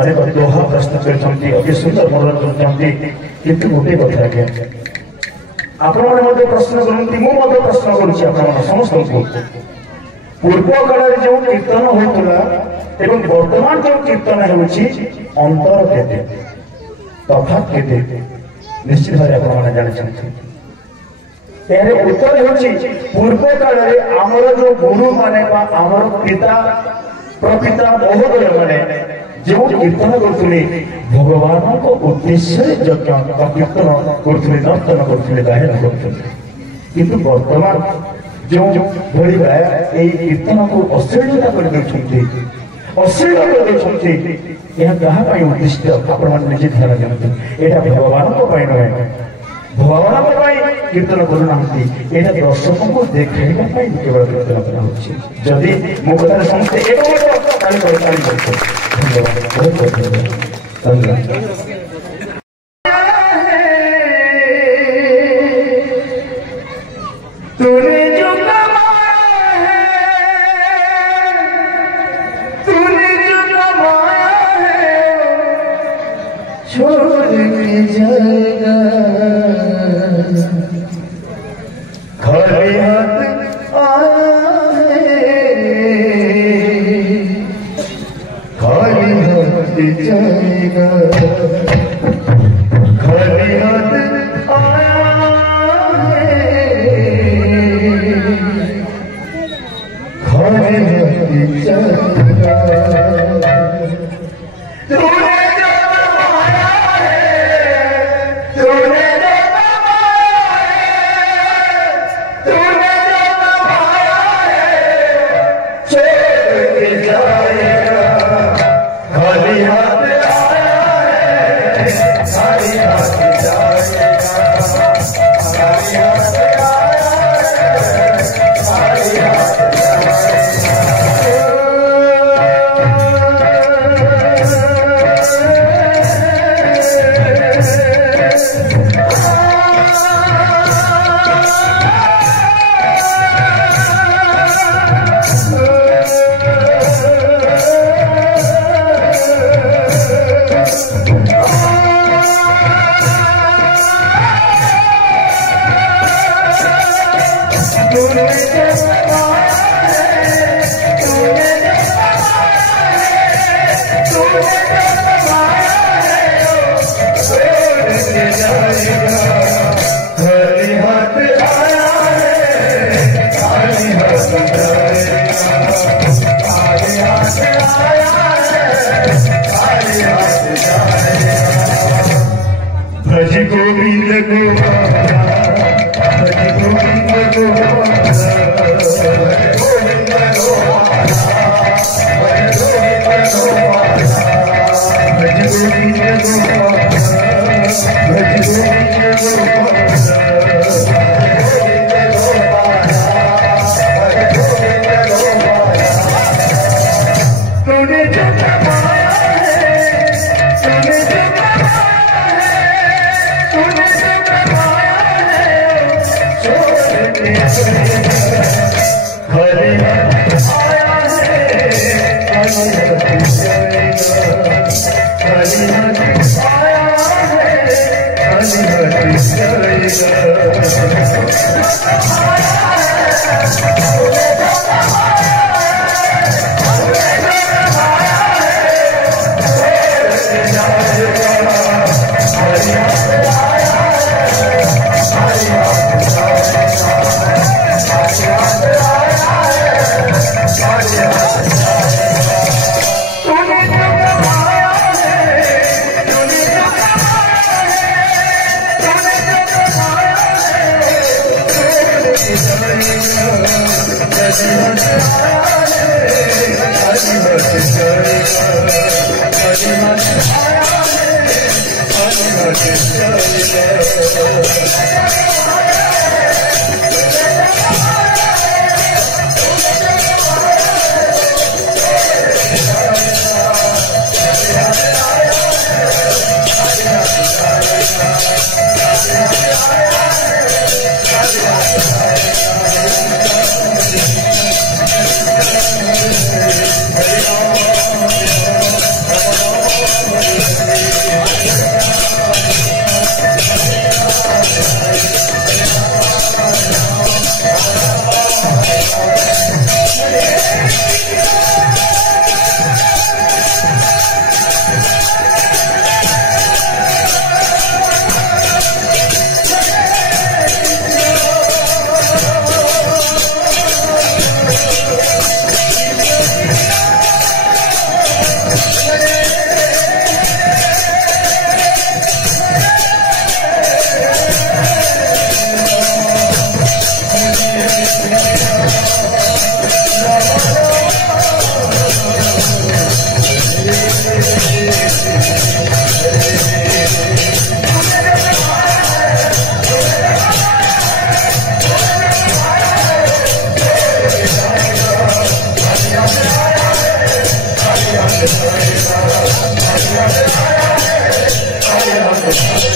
अनेक दोहा प्रश्न करते अति सुंदर मनोरंजन चाहती किंतु गोटे कथा आज्ञा आपण मैंने प्रश्न करती मुझे प्रश्न करुँच समस्त पूर्व काल जो कीर्तन होता एवं वर्तमान जो कीर्तन अंतर केते तफात केते निश्चित भाव आप जानते यार उत्तर होची पूर्व काल आमर जो गुरु माने आमर पिता प्रपिता महोदय माने जो कीर्तन करथुले भगवान को उद्देश्य यज्ञ कीर्तन करथुले नर्तन करथुले गायन करथुले किंतु वर्तमान जो भली ए कीर्तन को अश्लीलता कर देछथि अश्लील कर देछथि यह कहा पई उद्दिष्ट आपण मन निजे ध्यान दियंतु एटा भगवान को पई नय भगवान को पई कीर्तन करूनांती एटा दर्शकों को देखाइबा पई केवल कीर्तन कराउछि जदि मो कथा समझते एक ताली करतो धन्यवाद बहुत धन्यवाद तूने जो कमाया है तूने जो कमाया है छोड़ के जाएगा खाली हाथ आया है खाली हाथ जाएगा खाली हाथ आया Hare